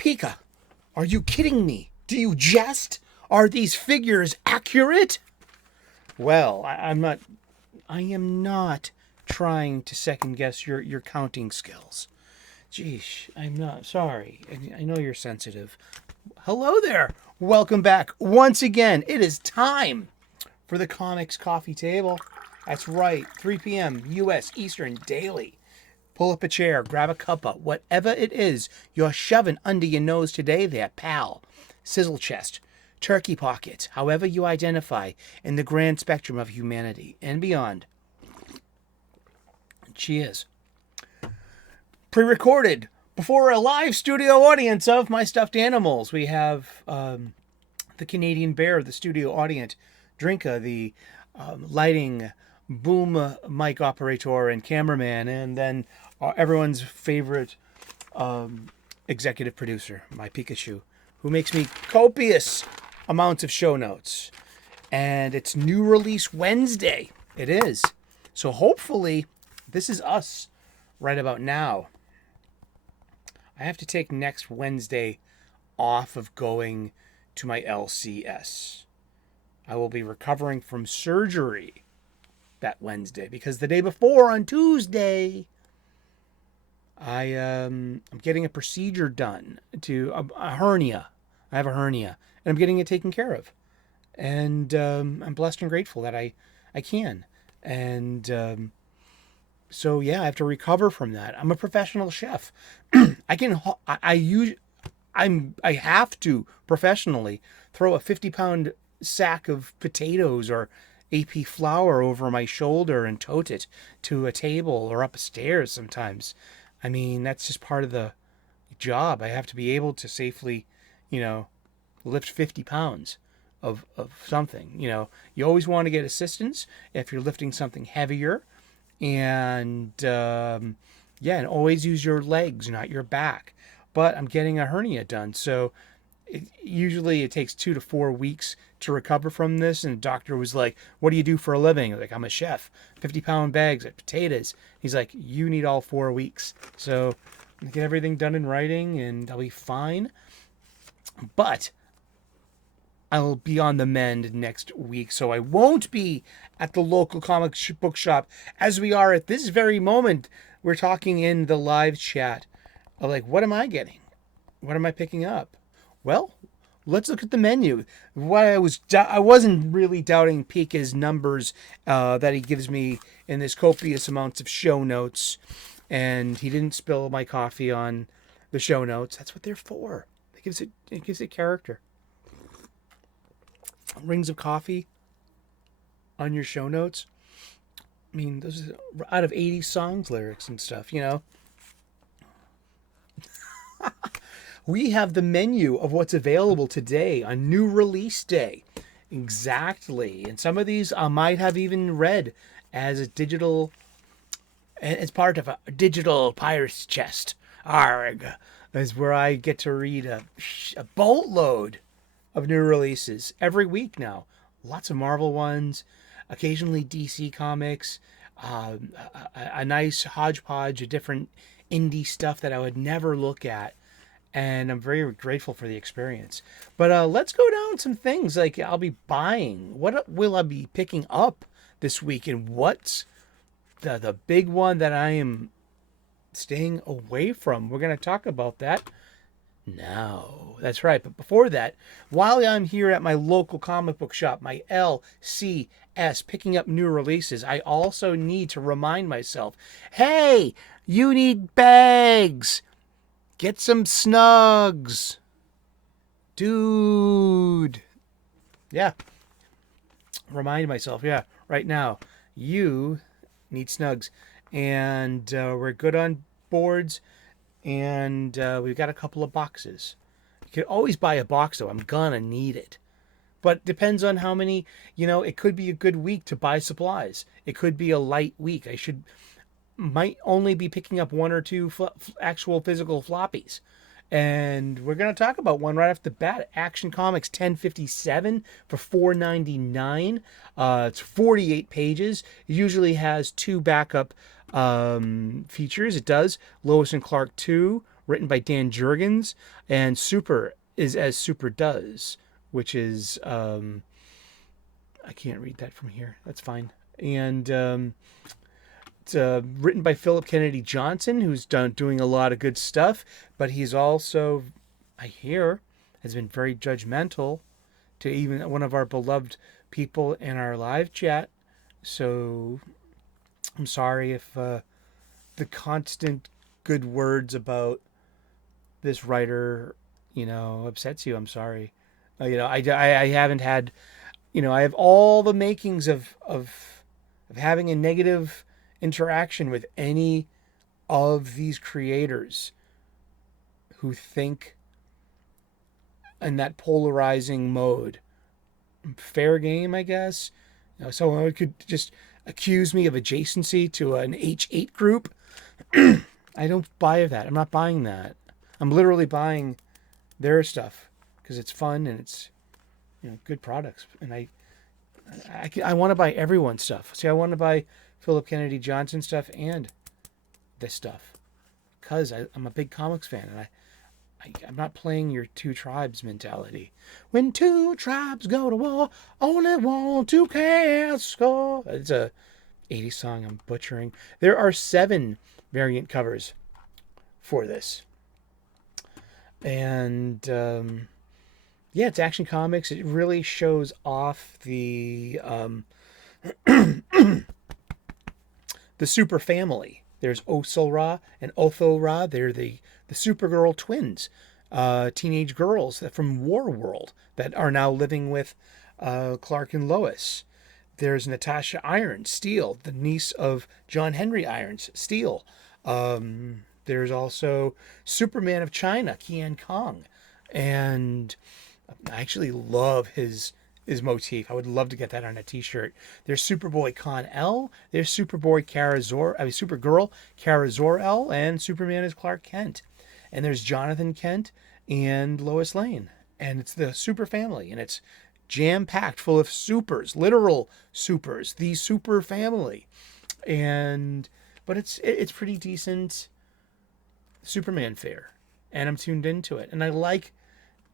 Pika, are you kidding me? Do you jest? Are these figures accurate? Well, I am not trying to second guess your counting skills. Geesh, I'm not sorry. I know you're sensitive. Hello there. Welcome back. Once again, it is time for the Comics Coffee Table. That's right, 3 p.m. U.S. Eastern daily. Pull up a chair, grab a cuppa, whatever it is you're shoving under your nose today there, pal. Sizzle chest, turkey pockets, however you identify in the grand spectrum of humanity and beyond. Cheers. Pre-recorded before a live studio audience of my stuffed animals. We have the Canadian Bear, the studio audience, Drinka, the lighting boom mic operator and cameraman, and then everyone's favorite executive producer, my Pikachu, who makes me copious amounts of show notes. And it's New Release Wednesday. It is. So hopefully this is us right about now. I have to take next Wednesday off of going to my LCS. I will be recovering from surgery that Wednesday because the day before on Tuesday, I'm getting a procedure done to a hernia. I have a hernia and I'm getting it taken care of. And I'm blessed and grateful that I can. And so yeah, I have to recover from that. I'm a professional chef. I have to professionally throw a 50-pound sack of potatoes or AP flour over my shoulder and tote it to a table or upstairs sometimes. I mean, that's just part of the job. I have to be able to safely, lift 50 pounds of something. You always want to get assistance if you're lifting something heavier. And, and always use your legs, not your back. But I'm getting a hernia done. So usually it takes 2 to 4 weeks to recover from this. And the doctor was like, what do you do for a living? Like, I'm a chef, 50-pound bags of potatoes. He's like, you need all 4 weeks. So get everything done in writing and I'll be fine. But I'll be on the mend next week. So I won't be at the local comic book shop as we are at this very moment. We're talking in the live chat of like, what am I getting? What am I picking up? Well, let's look at the menu. I wasn't really doubting Pika's numbers that he gives me in this copious amounts of show notes, and he didn't spill my coffee on the show notes. That's what they're for. It gives it character. Rings of coffee on your show notes. I mean, those are out of 80 songs lyrics and stuff, We have the menu of what's available today on New Release Day. Exactly. And some of these I might have even read as part of a digital pirate's chest. Arg. Is where I get to read a boatload of new releases every week now. Lots of Marvel ones, occasionally DC comics, a nice hodgepodge of different indie stuff that I would never look at. And I'm very grateful for the experience. But let's go down some things like I'll be buying. What will I be picking up this week? And what's the big one that I am staying away from? We're going to talk about that now. That's right. But before that, while I'm here at my local comic book shop, my LCS, picking up new releases, I also need to remind myself, hey, you need bags. Get some snugs. Dude. Yeah. Remind myself, right now, you need snugs. And we're good on boards. And we've got a couple of boxes. You can always buy a box, though. I'm gonna need it. But depends on how many, it could be a good week to buy supplies. It could be a light week. Might only be picking up 1 or 2 actual physical floppies. And we're going to talk about one right off the bat. Action Comics 1057 for $4.99. It's 48 pages. It usually has 2 backup features. It does. Lois and Clark 2, written by Dan Jurgens, and Super is As Super Does, which is I can't read that from here. That's fine. And it's written by Philip Kennedy Johnson, who's doing a lot of good stuff, but he's also, I hear, has been very judgmental to even one of our beloved people in our live chat. So I'm sorry if the constant good words about this writer, upsets you. I'm sorry. I haven't had, I have all the makings of having a negative interaction with any of these creators who think in that polarizing mode. Fair game, I guess. Someone could just accuse me of adjacency to an H8 group. I don't buy that. I'm not buying that. I'm literally buying their stuff because it's fun and it's good products. And I want to buy everyone's stuff. See, I want to buy Philip Kennedy Johnson stuff and this stuff because I'm a big comics fan, and I'm not playing your two tribes mentality. When two tribes go to war, only one to cast score. It's a 80s song I'm butchering. There are 7 variant covers for this. And it's Action Comics. It really shows off the the super family. There's Osolra and Othora. They're the Supergirl twins, teenage girls from War World that are now living with Clark and Lois. There's Natasha Irons Steele, the niece of John Henry Irons Steele. There's also Superman of China, Qian Kong. And I actually love his motif. I would love to get that on a t-shirt. There's Superboy Con L. There's Supergirl Kara Zor-El, and Superman is Clark Kent. And there's Jonathan Kent and Lois Lane. And it's the super family, and it's jam-packed full of supers, literal supers, the super family. But it's pretty decent Superman fare, and I'm tuned into it. And I like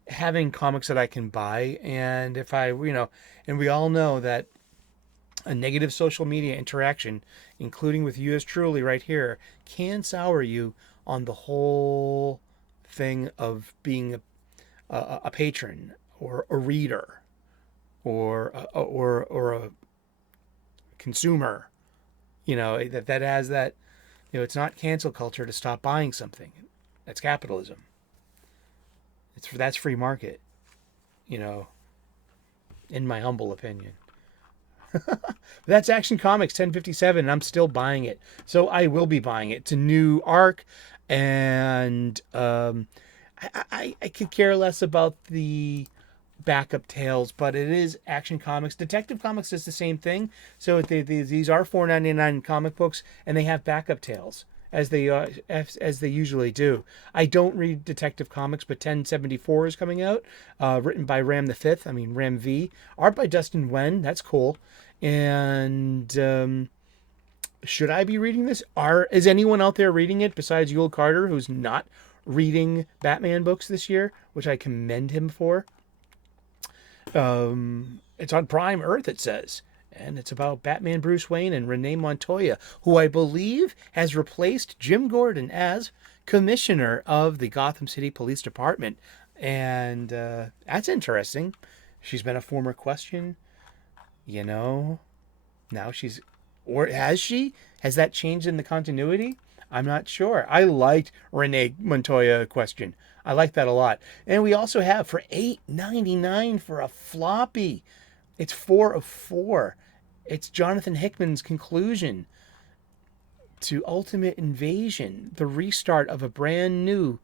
having comics that I can buy, and if I, and we all know that a negative social media interaction, including with yours truly right here, can sour you on the whole thing of being a patron or a reader or a consumer. That has that. It's not cancel culture to stop buying something. That's capitalism. That's free market, in my humble opinion. That's Action Comics 1057, and I'm still buying it. So I will be buying it. It's a new arc, and I could care less about the backup tales, but it is Action Comics. Detective Comics is the same thing. So these are $4.99 comic books, and they have backup tales. As they usually do. I don't read Detective Comics, but 1074 is coming out, written by Ram V, art by Dustin Wen. That's cool. And should I be reading this? Is anyone out there reading it besides Yul Carter, who's not reading Batman books this year, which I commend him for? It's on Prime Earth, it says. And it's about Batman Bruce Wayne and Renee Montoya, who I believe has replaced Jim Gordon as commissioner of the Gotham City Police Department. And that's interesting. She's been a former Question. Now she's... Or has she? Has that changed in the continuity? I'm not sure. I liked Renee Montoya Question. I like that a lot. And we also have for $8.99 for a floppy. It's 4 of 4. It's Jonathan Hickman's conclusion to Ultimate Invasion, the restart of a brand new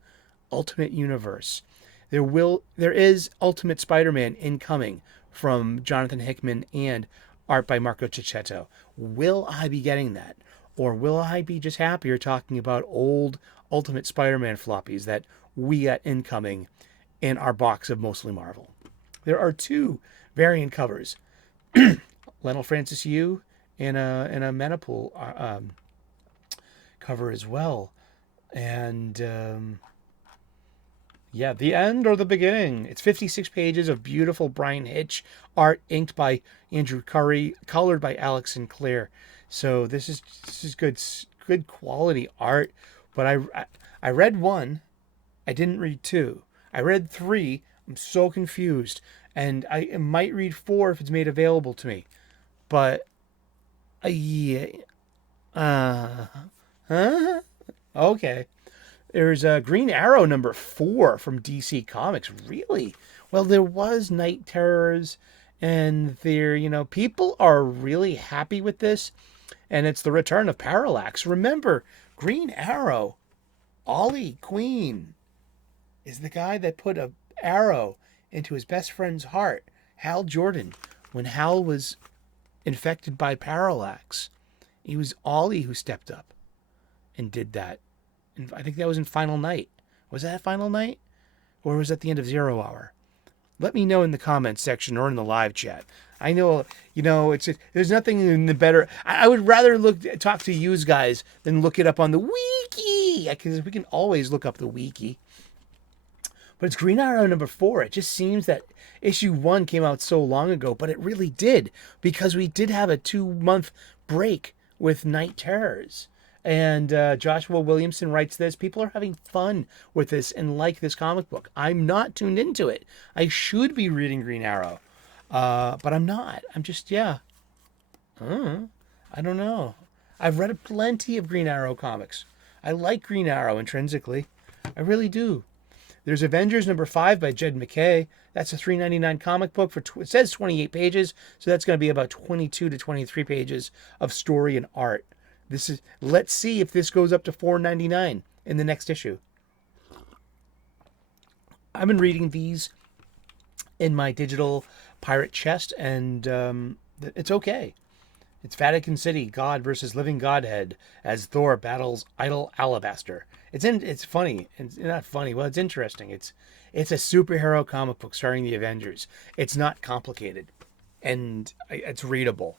Ultimate Universe. There is Ultimate Spider-Man incoming from Jonathan Hickman and art by Marco Cicchetto. Will I be getting that? Or will I be just happier talking about old Ultimate Spider-Man floppies that we got incoming in our box of Mostly Marvel? There are 2 variant covers. Lionel Francis Yu and a Metapool cover as well. And Yeah, the end or the beginning. It's 56 pages of beautiful Brian Hitch art, inked by Andrew Curry, colored by Alex Sinclair. So this is good quality art. But I read one, I didn't read two. I read three. I'm so confused, and I might read four if it's made available to me. But yeah, uh, huh? Okay. There's a Green Arrow number 4 from DC Comics. Really? Well, there was Night Terrors, and people are really happy with this, and it's the return of Parallax. Remember, Green Arrow, Ollie Queen, is the guy that put a arrow into his best friend's heart, Hal Jordan, when Hal was infected by Parallax. It was Ollie who stepped up and did that. And I think that was in Final Night. Was that Final Night? Or was that the end of Zero Hour? Let me know in the comments section or in the live chat. I know, there's nothing in the better. I would rather talk to you guys than look it up on the wiki, because we can always look up the wiki. But it's Green Arrow number 4. It just seems that issue 1 came out so long ago, but it really did, because we did have a 2-month break with Night Terrors. And Joshua Williamson writes this. People are having fun with this and like this comic book. I'm not tuned into it. I should be reading Green Arrow, but I'm not. I'm just, I don't know. I've read plenty of Green Arrow comics. I like Green Arrow intrinsically. I really do. There's Avengers number 5 by Jed McKay. That's a $3.99 comic book. It says 28 pages, so that's going to be about 22 to 23 pages of story and art. Let's see if this goes up to $4.99 in the next issue. I've been reading these in my digital pirate chest, and it's okay. It's Vatican City, God versus Living Godhead, as Thor battles idol Alabaster. It's funny. It's not funny. Well, it's interesting. It's a superhero comic book starring the Avengers. It's not complicated, and it's readable.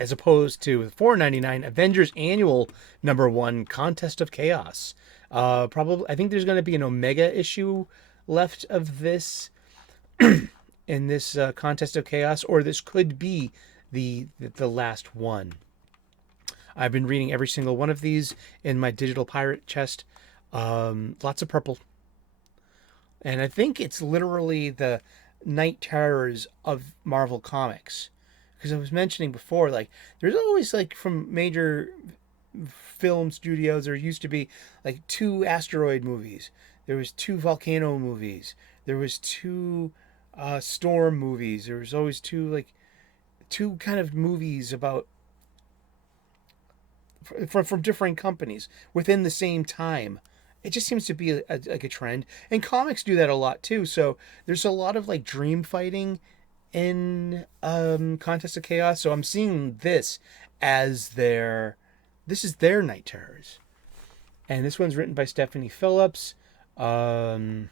As opposed to $4.99 Avengers Annual number 1 Contest of Chaos. Probably, I think there's going to be an Omega issue left of this in this Contest of Chaos, or this could be the last one. I've been reading every single one of these in my digital pirate chest. Lots of purple, and I think it's literally the Night Terrors of Marvel Comics. Because I was mentioning before, like, there's always, like, from major film studios, there used to be, like, 2 asteroid movies. There was 2 volcano movies. There was 2 storm movies. There was always 2 kind of movies about, from different companies within the same time. It just seems to be like a trend. And comics do that a lot, too. So there's a lot of, like, dream fighting in Contest of Chaos, so I'm seeing this as this is their Night Terrors, and this one's written by Stephanie Phillips. It's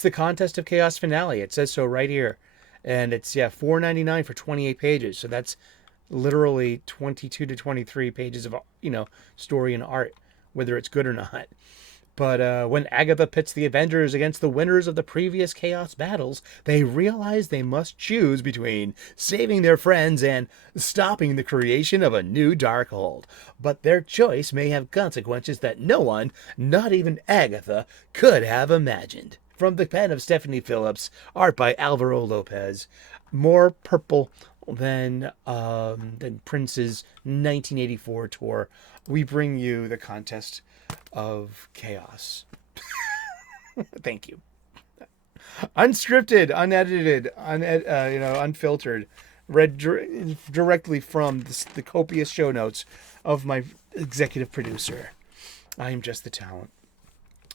the Contest of Chaos finale. It says so right here, and it's $4.99 for 28 pages. So that's literally 22 to 23 pages of story and art, whether it's good or not. But when Agatha pits the Avengers against the winners of the previous Chaos battles, they realize they must choose between saving their friends and stopping the creation of a new Darkhold. But their choice may have consequences that no one, not even Agatha, could have imagined. From the pen of Stephanie Phillips, art by Alvaro Lopez. More purple than Prince's 1984 tour. We bring you the Contest of Chaos. Thank you. Unscripted, unedited, unfiltered, read directly from the copious show notes of my executive producer. I am just the talent.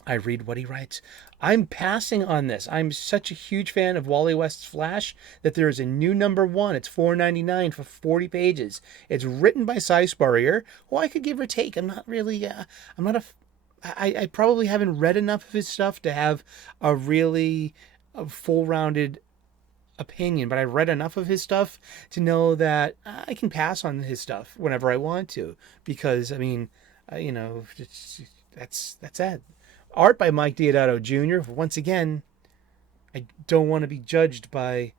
I read what he writes. I'm passing on this. I'm such a huge fan of Wally West's Flash that there is a new number 1. It's $4.99 for 40 pages. It's written by Cy Spurrier, who I could give or take. I'm not really, I probably haven't read enough of his stuff to have a really full-rounded opinion, but I read enough of his stuff to know that I can pass on his stuff whenever I want to, because, that's it. art by Mike Deodato Jr. Once again, I don't want to be judged by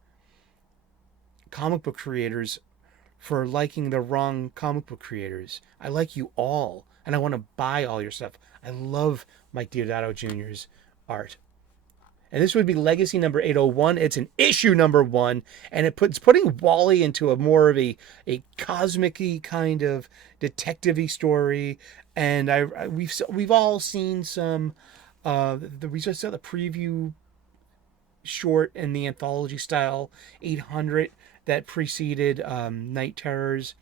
comic book creators for liking the wrong comic book creators. I like you all, and I want to buy all your stuff. I love Mike Deodato Jr.'s art. And this would be Legacy number 801. It's an issue number 1, and it's putting Wally into a more of a cosmic-y kind of detective-y story. And we've all seen some we just saw the preview short in the anthology style 800 that preceded Night Terrors.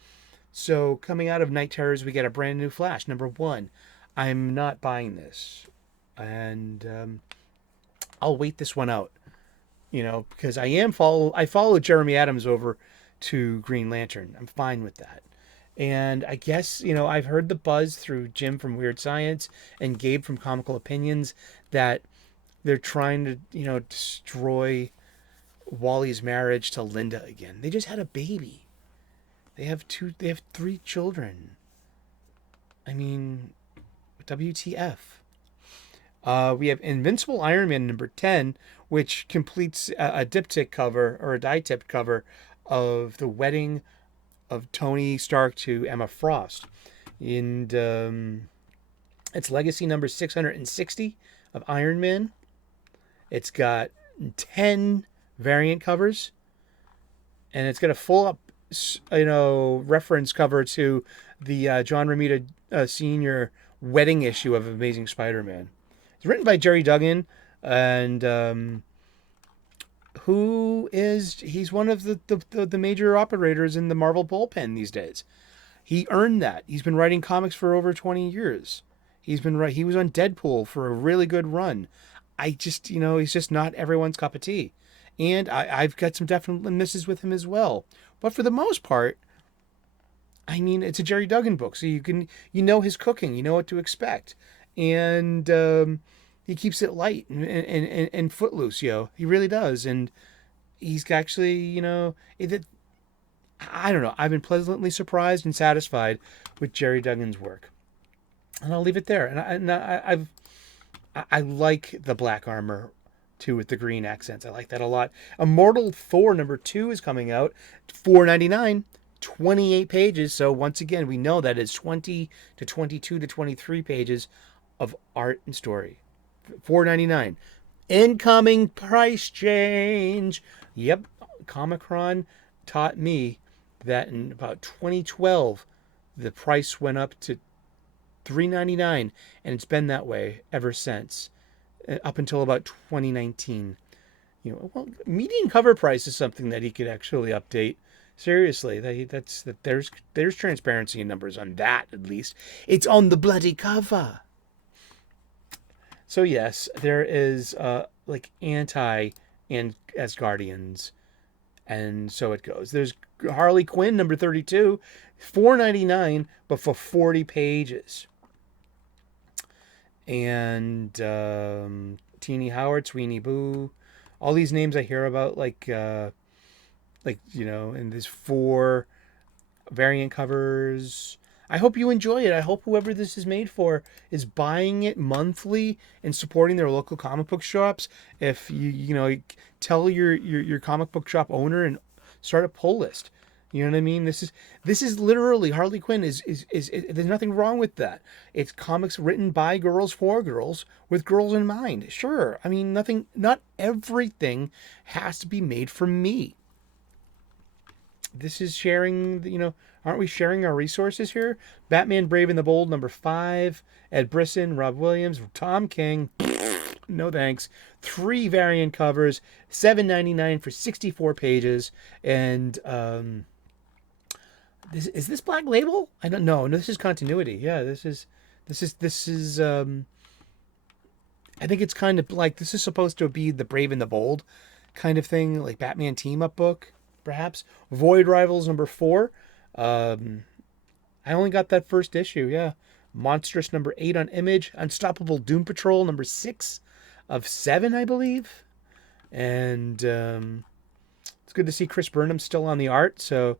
So coming out of Night Terrors, we get a brand new Flash number 1. I'm not buying this, and I'll wait this one out, because I follow Jeremy Adams over to Green Lantern. I'm fine with that. And I guess, I've heard the buzz through Jim from Weird Science and Gabe from Comical Opinions that they're trying to, destroy Wally's marriage to Linda again. They just had a baby. They have 3 children. I mean, WTF. We have Invincible Iron Man number 10, which completes a diptych cover or a die-tipped cover of the wedding of Tony Stark to Emma Frost. And it's Legacy number 660 of Iron Man. It's got 10 variant covers, and it's got a full-up, reference cover to the John Romita Sr. wedding issue of Amazing Spider-Man. It's written by Jerry Duggan, and he's one of the major operators in the Marvel bullpen these days. He earned that. He's been writing comics for over 20 years. He was on Deadpool for a really good run. he's just not everyone's cup of tea. And I've got some definite misses with him as well. But for the most part, I mean, it's a Jerry Duggan book, so you know his cooking, you know what to expect. And he keeps it light and footloose, he really does. And he's actually, I don't know, I've been pleasantly surprised and satisfied with Jerry Duggan's work. And I'll leave it there. And I like the black armor too with the green accents. I like that a lot. Immortal Thor #2 is coming out, $4.99, 28 pages. So once again, we know that it's 20 to 22 to 23 pages of art and story. $4.99. Incoming price change. Yep, Comic-Con taught me that in about 2012, the price went up to $3.99, and it's been that way ever since, up until about 2019. Median cover price is something that he could actually update. Seriously, there's transparency in numbers on that, at least. It's on the bloody cover. So yes, there is anti and Asgardians, and so it goes. There's Harley Quinn #32, $4.99, but for 40 pages. And Teeny Howard, Sweeney Boo, all these names I hear about, and there's 4 variant covers. I hope you enjoy it. I hope whoever this is made for is buying it monthly and supporting their local comic book shops. If you tell your comic book shop owner and start a pull list. You know what I mean? This is literally Harley Quinn is there's nothing wrong with that. It's comics written by girls for girls with girls in mind. Sure. I mean, not everything has to be made for me. This is sharing, aren't we sharing our resources here? Batman Brave and the Bold #5, Ed Brisson, Rob Williams, Tom King. No thanks. 3 variant covers, $7.99 for 64 pages, and is this Black Label? I don't know. No, this is continuity. Yeah, this is. I think it's kind of like this is supposed to be the Brave and the Bold kind of thing, like Batman team up book, perhaps. Void Rivals #4. I only got that first issue. Yeah, Monstrous #8 on Image. Unstoppable Doom Patrol #6 of 7, I believe. And it's good to see Chris Burnham still on the art. So.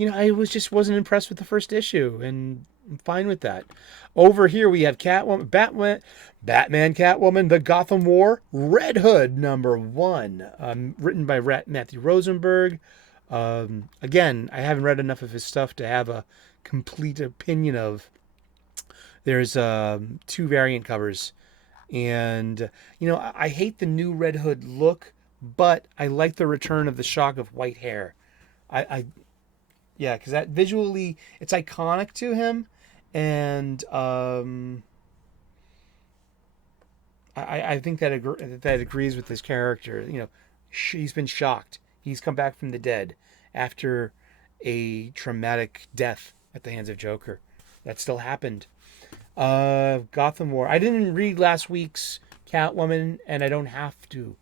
I wasn't impressed with the first issue, and I'm fine with that. Over here we have Catwoman, Batman, Catwoman, The Gotham War, Red Hood #1, written by Matthew Rosenberg. Again, I haven't read enough of his stuff to have a complete opinion of. There's 2 variant covers, and I hate the new Red Hood look, but I like the return of the shock of white hair. Yeah, because that visually, it's iconic to him, and I think that agrees with his character. He's been shocked. He's come back from the dead after a traumatic death at the hands of Joker. That still happened. Gotham War. I didn't read last week's Catwoman, and I don't have to.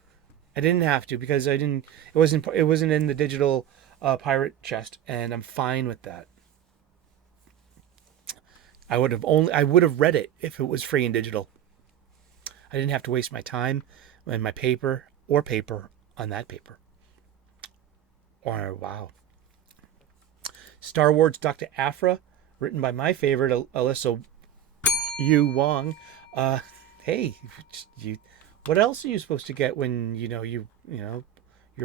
I didn't have to because I didn't. It wasn't in the digital pirate chest, and I'm fine with that. I would have read it if it was free and digital. I didn't have to waste my time and my paper on that paper. Or wow. Star Wars Dr. Aphra, written by my favorite Alyssa Yu Wong. Hey, what else are you supposed to get when you're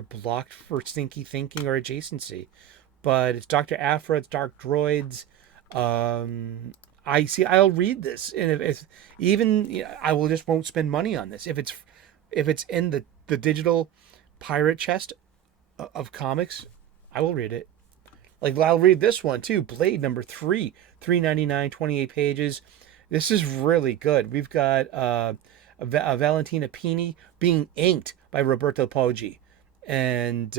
blocked for stinky thinking or adjacency? But it's Dr. Aphra, it's Dark Droids. I'll read this, and if even I will just won't spend money on this if it's in the digital pirate chest of comics. I will read it. Like, I'll read this one too, Blade #3, $3.99, 28 pages. This is really good. We've got a Valentina Pini being inked by Roberto Poggi, and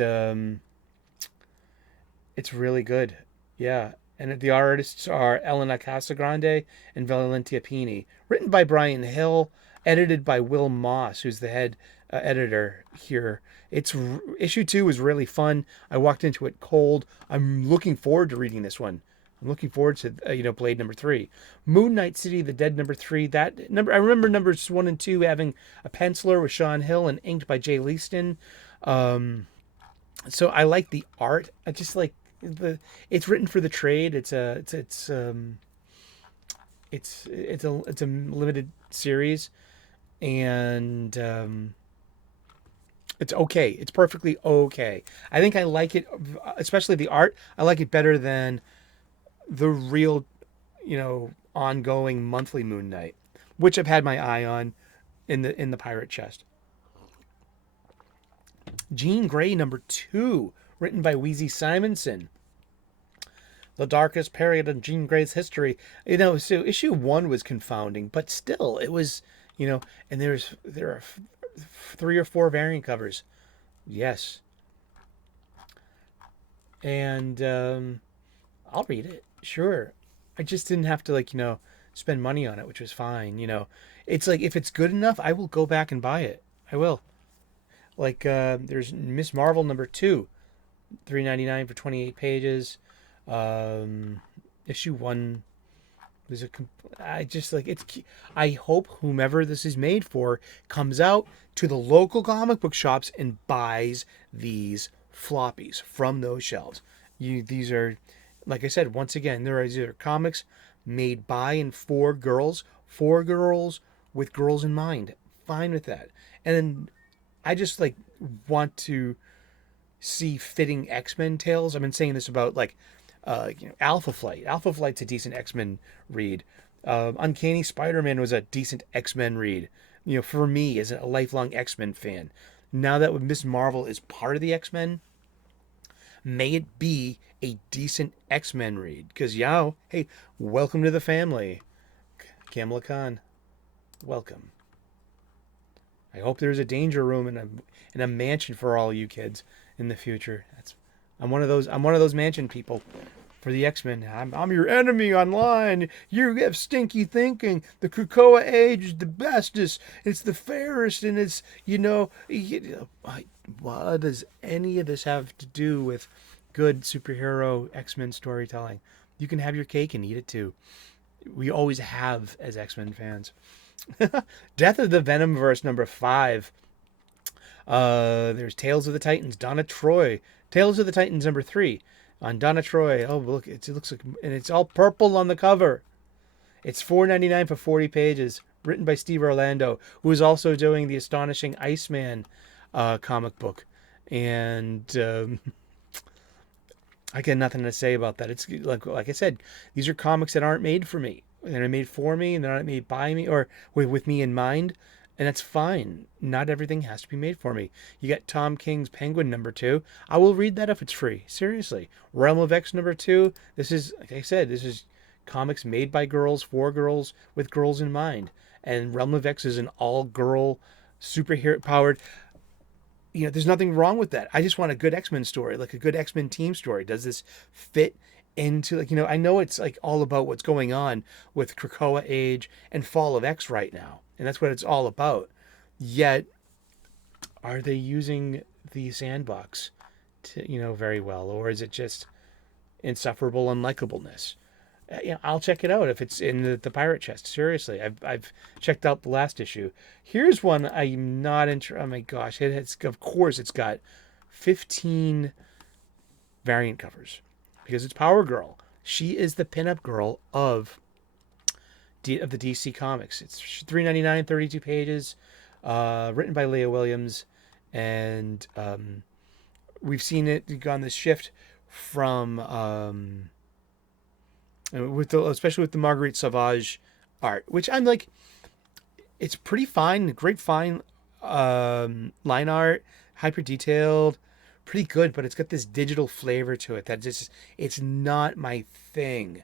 it's really good. Yeah. And the artists are Elena Casagrande and Valentina Pini. Written by Brian Hill, edited by Will Moss, who's the head editor here. Issue 2 was really fun. I walked into it cold. I'm looking forward to reading this one. I'm looking forward to Blade #3, Moon Knight City the Dead #3. That number I remember numbers 1 and 2 having a penciler with Sean Hill and inked by Jay Leaston. So I like the art. I just like it's written for the trade. It's a limited series, and it's okay. It's perfectly okay. I think I like it, especially the art. I like it better than the real, ongoing monthly Moon Knight, which I've had my eye on in the pirate chest. Jean Grey #2, written by Weezy Simonson. The darkest period in Jean Grey's history. So issue 1 was confounding, but still, it was, and there are 3 or 4 variant covers. Yes. And I'll read it. Sure. I just didn't have to spend money on it, which was fine. It's like, if it's good enough, I will go back and buy it. I will. There's Miss Marvel #2, $3.99 for 28 pages. Issue 1 was I hope whomever this is made for comes out to the local comic book shops and buys these floppies from those shelves. These are, like I said, once again, these are comics made by and for girls with girls in mind. Fine with that. And then I just want to see fitting X-Men tales. I've been saying this about Alpha Flight. Alpha Flight's a decent X-Men read. Uncanny Spider-Man was a decent X-Men read. For me as a lifelong X-Men fan. Now that Miss Marvel is part of the X-Men, may it be a decent X-Men read. Because hey, welcome to the family, Kamala Khan. Welcome. I hope there's a danger room in a mansion for all you kids in the future. I'm one of those mansion people for the X-Men. I'm your enemy online. You have stinky thinking. The Krakoa age is the bestest. It's the fairest, and it's what does any of this have to do with good superhero X-Men storytelling? You can have your cake and eat it too. We always have as X-Men fans. Death of the Venomverse #5. There's Tales of the Titans, Donna Troy. Tales of the Titans #3 on Donna Troy. Oh, look, it looks like, and it's all purple on the cover. It's $4.99 for 40 pages, written by Steve Orlando, who is also doing the astonishing Iceman comic book. And I got nothing to say about that. It's like I said, these are comics that aren't made for me. They're made for me, and they're not made by me or with me in mind. And that's fine. Not everything has to be made for me. You got Tom King's Penguin #2. I will read that if it's free. Seriously. Realm of X #2. This is, like I said, this is comics made by girls, for girls, with girls in mind. And Realm of X is an all-girl, superhero powered. There's nothing wrong with that. I just want a good X-Men story, like a good X-Men team story. Does this fit into, I know it's like all about what's going on with Krakoa Age and Fall of X right now. And that's what it's all about. Yet, are they using the sandbox very well? Or is it just insufferable unlikableness? I'll check it out if it's in the pirate chest. Seriously, I've checked out the last issue. Here's one I'm not interested. Oh my gosh! Of course it's got 15 variant covers because it's Power Girl. She is the pinup girl of the DC Comics. It's $3.99, 32 pages, written by Leah Williams, and we've seen it gone this shift from. Especially with the Marguerite Sauvage art, which I'm like, it's pretty fine, great fine line art, hyper detailed, pretty good, but it's got this digital flavor to it that just, it's not my thing.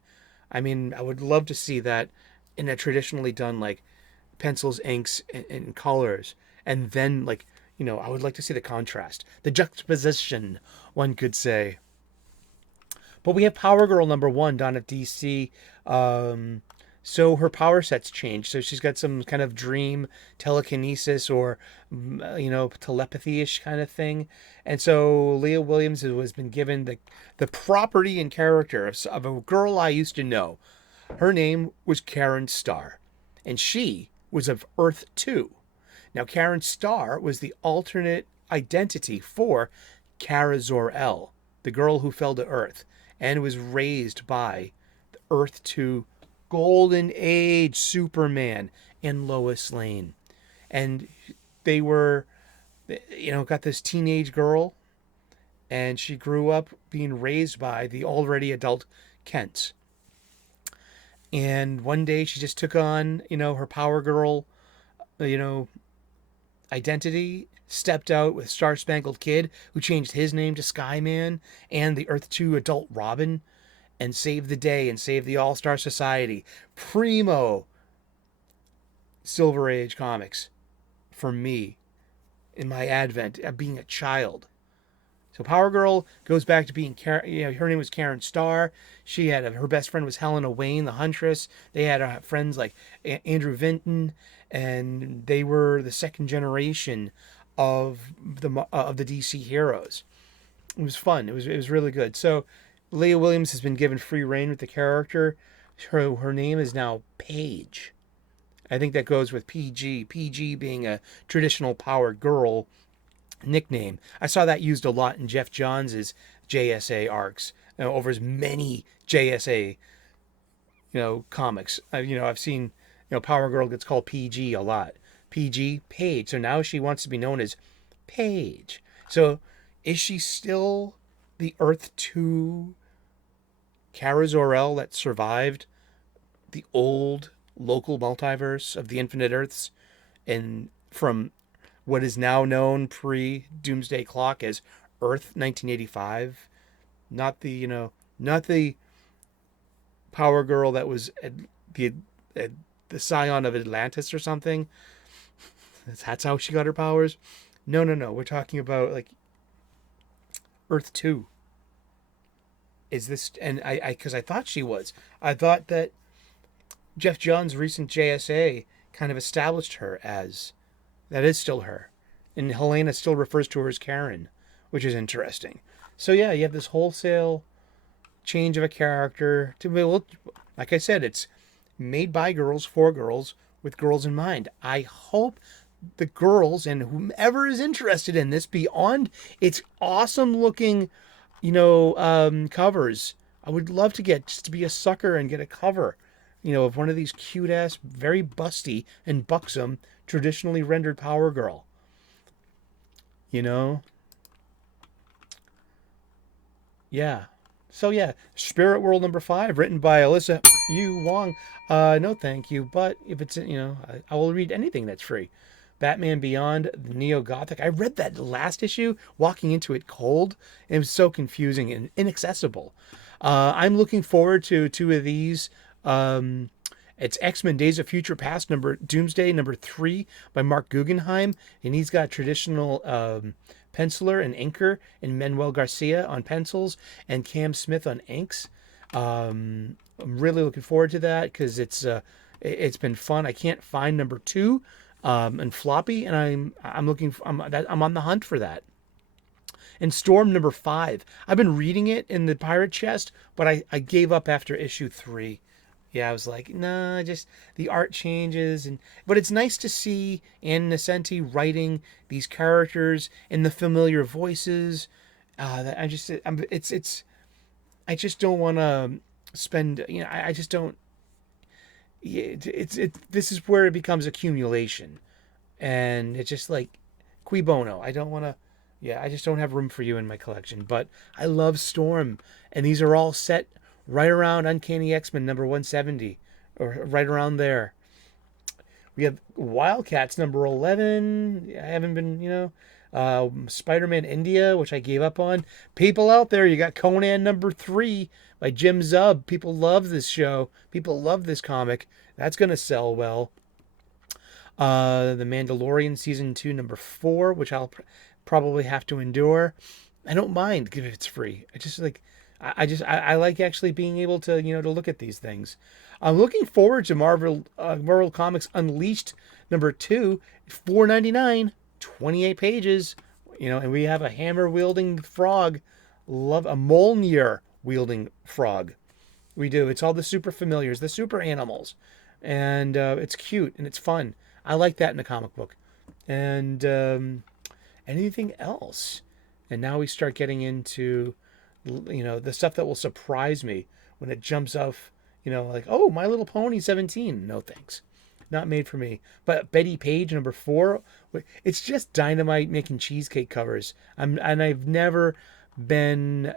I mean, I would love to see that in a traditionally done like pencils, inks, and colors, and then I would like to see the contrast, the juxtaposition, one could say. But we have Power Girl #1 down at DC. So her power set's changed. So she's got some kind of dream telekinesis or, telepathy-ish kind of thing. And so Leah Williams has been given the property and character of a girl I used to know. Her name was Karen Starr. And she was of Earth 2. Now, Karen Starr was the alternate identity for Kara Zor-El, the girl who fell to Earth and was raised by the Earth 2 Golden Age Superman and Lois Lane. And they were, got this teenage girl, and she grew up being raised by the already adult Kents. And one day she just took on, her Power Girl, identity, stepped out with Star Spangled Kid, who changed his name to Skyman, and the Earth 2 adult Robin, and saved the day and saved the All-Star Society. Primo Silver Age comics for me in my advent of being a child. So Power Girl goes back to being, her name was Karen Starr. She had, her best friend was Helena Wayne, the Huntress. They had friends like Andrew Vinton, and they were the second generation of the DC heroes. It was fun. It was really good. So Leah Williams has been given free reign with the character. Her name is now Paige. I think that goes with PG. PG being a traditional Power Girl nickname. I saw that used a lot in Jeff Johns' JSA arcs, over as many JSA comics. I've seen Power Girl gets called PG a lot. PG, Paige. So now she wants to be known as Paige. So is she still the Earth 2 Kara Zor-El that survived the old local multiverse of the Infinite Earths and from what is now known pre-Doomsday Clock as Earth 1985? Not the Power Girl that was the scion of Atlantis or something. That's how she got her powers. No. We're talking about Earth 2. Is this, and because I thought she was. I thought that Jeff Johns' recent JSA kind of established her as, that is still her. And Helena still refers to her as Karen, which is interesting. So yeah, you have this wholesale change of a character. Like I said, it's made by girls, for girls, with girls in mind. I hope the girls and whomever is interested in this, beyond its awesome looking, covers, I would love to get, just to be a sucker and get a cover, of one of these cute ass, very busty and buxom, traditionally rendered Power Girl. You know? Yeah. So yeah, Spirit World #5, written by Alyssa Yu Wong. No, thank you. But if it's I will read anything that's free. Batman Beyond, the Neo Gothic. I read that last issue, walking into it cold, and it was so confusing and inaccessible. I'm looking forward to two of these. It's X-Men Days of Future Past Doomsday #3 by Mark Guggenheim, and he's got traditional penciler and inker and Manuel Garcia on pencils and Cam Smith on inks. I'm really looking forward to that because it's been fun. I can't find #2 and Floppy, and I'm on the hunt for that. And Storm #5. I've been reading it in the pirate chest, but I gave up after issue 3. Yeah, I was like, nah, just the art changes, but it's nice to see Ann Nesenti writing these characters in the familiar voices. That I just don't want to spend. I just don't. This is where it becomes accumulation, and it's just like, cui bono. I don't want to. Yeah, I just don't have room for you in my collection. But I love Storm, and these are all set right around Uncanny X-Men #170, or right around there. We have Wildcats #11. I haven't been, Spider-Man India, which I gave up on. People out there, you got Conan #3 by Jim Zub. People love this show. People love this comic. That's going to sell well. The Mandalorian Season 2 #4, which I'll probably have to endure. I don't mind if it's free. I just like, I like actually being able to to look at these things. I'm looking forward to Marvel Comics Unleashed #2, $4.99, 28 pages. And we have a hammer wielding frog, love a Mjolnir wielding frog. We do. It's all the super familiars, the super animals, and it's cute and it's fun. I like that in a comic book. And anything else? And now we start getting into the stuff that will surprise me when it jumps off, like, oh, My Little Pony 17. No thanks. Not made for me. But Betty Page #4, it's just dynamite making cheesecake covers. I've never been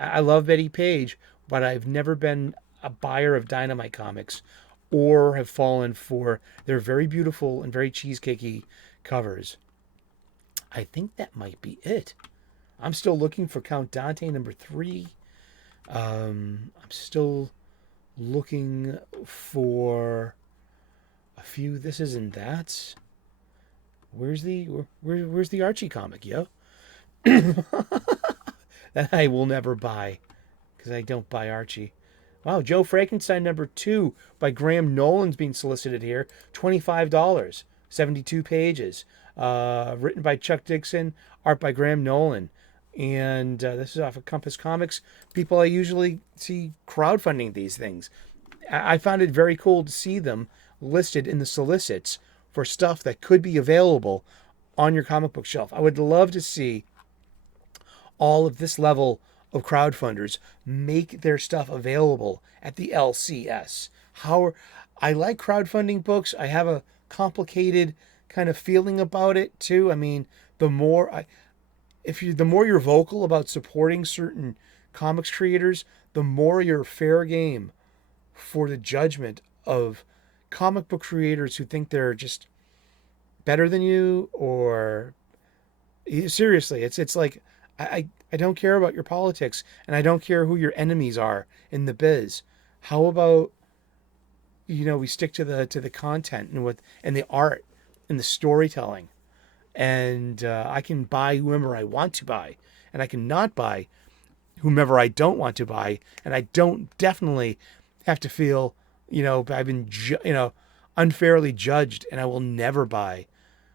I love Betty Page, but I've never been a buyer of Dynamite comics or have fallen for their very beautiful and very cheesecakey covers. I think that might be it. I'm still looking for Count Dante #3. I'm still looking for a few This and That's. Where's the Archie comic, yo? That I will never buy because I don't buy Archie. Wow, Joe Frankenstein #2 by Graham Nolan's being solicited here. $25, 72 pages. Written by Chuck Dixon, art by Graham Nolan. And this is off of Compass Comics. People I usually see crowdfunding these things. I found it very cool to see them listed in the solicits for stuff that could be available on your comic book shelf. I would love to see all of this level of crowdfunders make their stuff available at the LCS. I like crowdfunding books. I have a complicated kind of feeling about it too. I mean, the more you're vocal about supporting certain comics creators, the more you're fair game for the judgment of comic book creators who think they're just better than you. Or seriously, it's like, I don't care about your politics, and I don't care who your enemies are in the biz. How about we stick to the content and the art and the storytelling, and I can buy whomever I want to buy, and I can not buy whomever I don't want to buy, and I don't definitely have to feel I've been unfairly judged, and I will never buy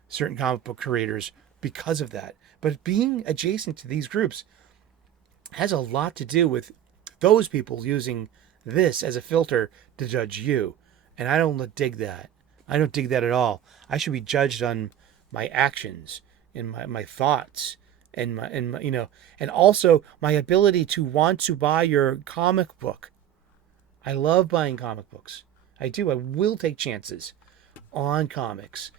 certain comic book creators because of that. But being adjacent to these groups has a lot to do with those people using this as a filter to judge you. And I don't dig that. I don't dig that at all. I should be judged on my actions and my thoughts and and also my ability to want to buy your comic book. I love buying comic books. I do. I will take chances on comics.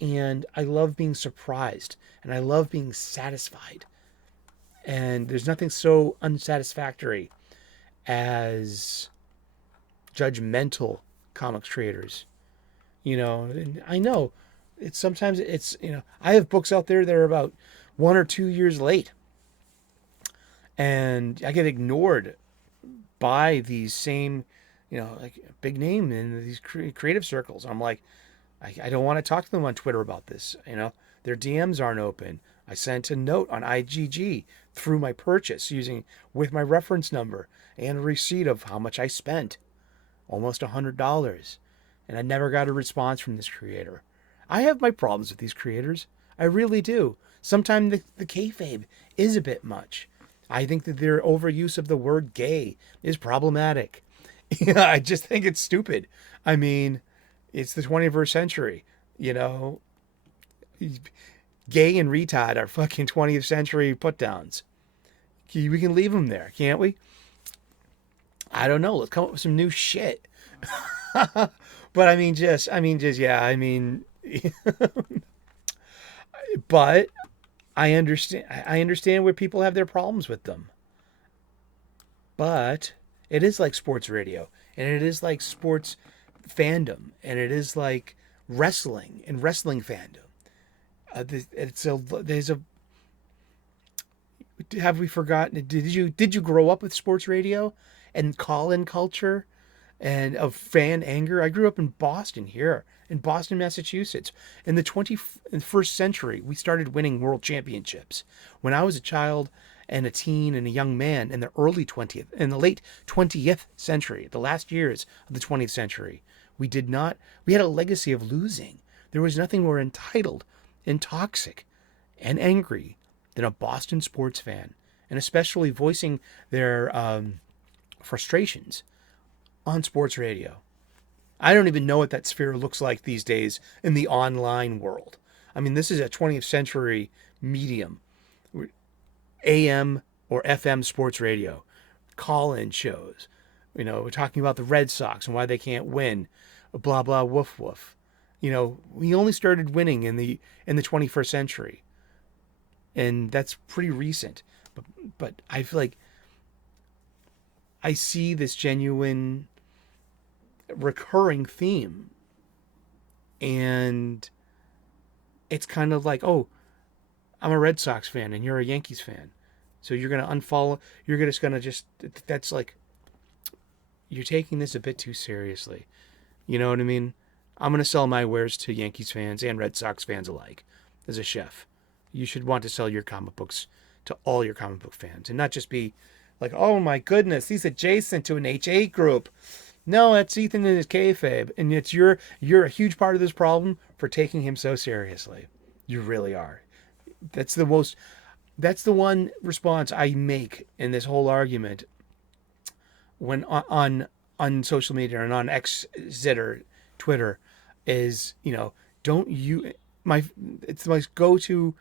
And I love being surprised. And I love being satisfied. And there's nothing so unsatisfactory as judgmental comics creators. And I know sometimes I have books out there that are about 1 or 2 years late. And I get ignored by these same, like big name in these creative circles. I'm like, I don't want to talk to them on Twitter about this. Their DMs aren't open. I sent a note on IGG through my purchase with my reference number and a receipt of how much I spent, almost $100. And I never got a response from this creator. I have my problems with these creators. I really do. Sometimes the kayfabe is a bit much. I think that their overuse of the word gay is problematic. I just think it's stupid. I mean, it's the 21st century, Gay and retard are fucking 20th century put-downs. We can leave them there, can't we? I don't know. Let's come up with some new shit. But but I understand where people have their problems with them. But it is like sports radio, and it is like sports fandom, and it is like wrestling and wrestling fandom. Have we forgotten? Did you grow up with sports radio and call-in culture and of fan anger? I grew up in Boston, Massachusetts. In the 21st century, we started winning world championships. When I was a child and a teen and a young man in the late 20th century, the last years of the 20th century, we had a legacy of losing. There was nothing more entitled and toxic and angry than a Boston sports fan, and especially voicing their frustrations on sports radio. I don't even know what that sphere looks like these days in the online world. I mean, this is a 20th century medium. AM or FM sports radio, call-in shows. We're talking about the Red Sox and why they can't win. Blah, blah, woof, woof. We only started winning in the 21st century. And that's pretty recent. But I feel like I see this genuine recurring theme, and it's kind of like, oh, I'm a Red Sox fan and you're a Yankees fan, so you're going to unfollow, that's like, you're taking this a bit too seriously. You know what I mean? I'm going to sell my wares to Yankees fans and Red Sox fans alike. As a chef, you should want to sell your comic books to all your comic book fans and not just be like, oh my goodness, he's adjacent to an H8 group. No, that's Ethan and his kayfabe, and you're a huge part of this problem for taking him so seriously. You really are. That's the one response I make in this whole argument when on social media and on X, Zitter, Twitter, is, it's my go-to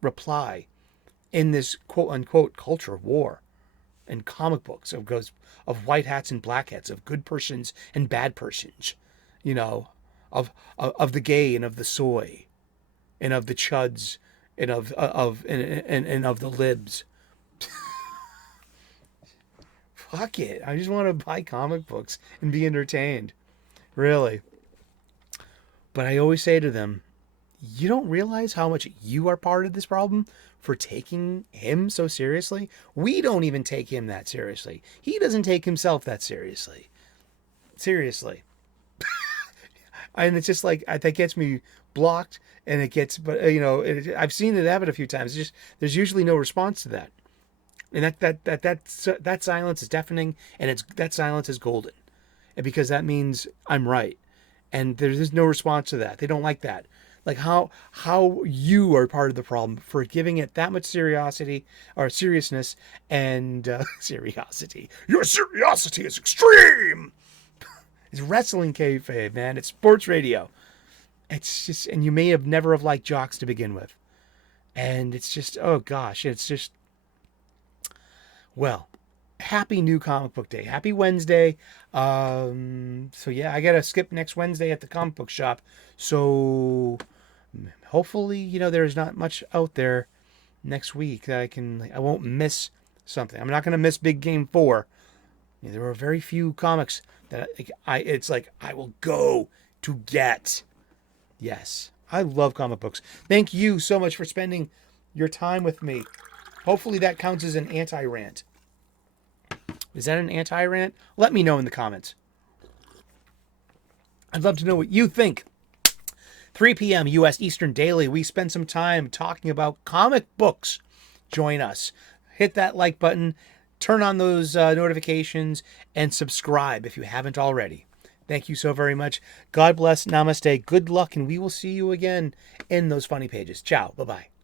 reply in this quote unquote culture war and comic books of white hats and black hats, of good persons and bad persons, of the gay and of the soy, and of the chuds, and of the libs. Fuck it. I just want to buy comic books and be entertained. Really. But I always say to them, you don't realize how much you are part of this problem for taking him so seriously? We don't even take him that seriously. He doesn't take himself that seriously. Seriously. And it's just like, that gets me blocked, and it gets, but I've seen it happen a few times. There's usually no response to that. And that silence is deafening, and that silence is golden. And because that means I'm right. And there's no response to that. They don't like that. Like how you are part of the problem for giving it that much seriousness and seriosity. Your seriosity is extreme. It's wrestling kayfabe, man. It's sports radio. It's just, and you may have never have liked jocks to begin with. And it's just, oh gosh, it's just, well, happy new comic book day. Happy Wednesday. So yeah, I gotta skip next Wednesday at the comic book shop. So hopefully, there's not much out there next week that I won't miss something. I'm not gonna miss Big Game 4. There are very few comics that it's like I will go to get. Yes, I love comic books. Thank you so much for spending your time with me. Hopefully that counts as an anti-rant. Is that an anti-rant? Let me know in the comments. I'd love to know what you think. 3 p.m. U.S. Eastern Daily, we spend some time talking about comic books. Join us. Hit that like button, turn on those notifications, and subscribe if you haven't already. Thank you so very much. God bless. Namaste. Good luck, and we will see you again in those funny pages. Ciao. Bye-bye.